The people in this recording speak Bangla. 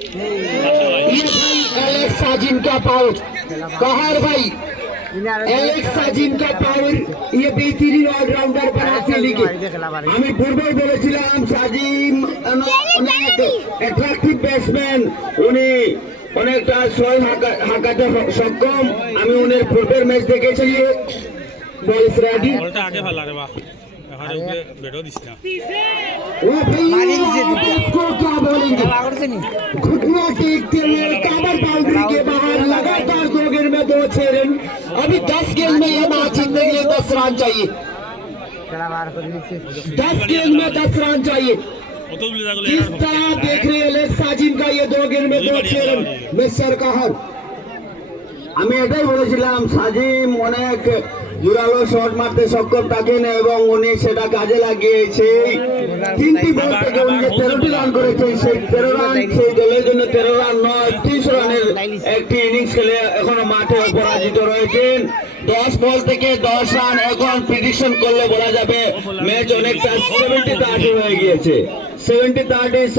ये भाई एलेक्स साजिन का पावर कहर भाई एलेक्स साजिन का पावर ये बेहतरीन ऑलराउंडर बनाते लिखे हमें पूर्व বলেছিলাম সাজিম অনেক অ্যাট্রাকটিভ ব্যাটসম্যান উনি অনেকটা ছয় হাঁকাতে সক্ষম আমি ওনার পূর্বের ম্যাচ দেখেছি বল রেডি বলটা আগে ভালো রে বাহ এখানে উপরে বেডও দিছ না ओ भाई इसको क्या बोलेंगे घुटनों टेकते हुए काबर बाउंड्री के बाहर लगातार 2 गेंद में 2 6 रन अभी 10 गेंद में ये मैच जीतने के लिए 10 रन चाहिए 10 गेंद में 10 रन चाहिए किस तरह देख रहे हैं एलेक्स साजिन का ये 2 गेंद में 2 6 रन मिस्टर कहर আমি এটাই বলেছিলাম সাজিম অনেক জোরালো শট মারতে সক্ষম থাকেন এবং উনি সেটা কাজে লাগিয়েছে 3টি বল থেকে উনি 13টি রান করেছেন সেই 13 রান সেই দলের জন্য 13 রান নয় 30 রানের একটি ইনিংস খেলে এখনো মাঠে অপরাজিত রয়েছেন 10 বল থেকে 10 রান এখন প্রেডিকশন করলে বলা যাবে ম্যাচ অনেকটা 70-30 হয়ে গিয়েছে 70-30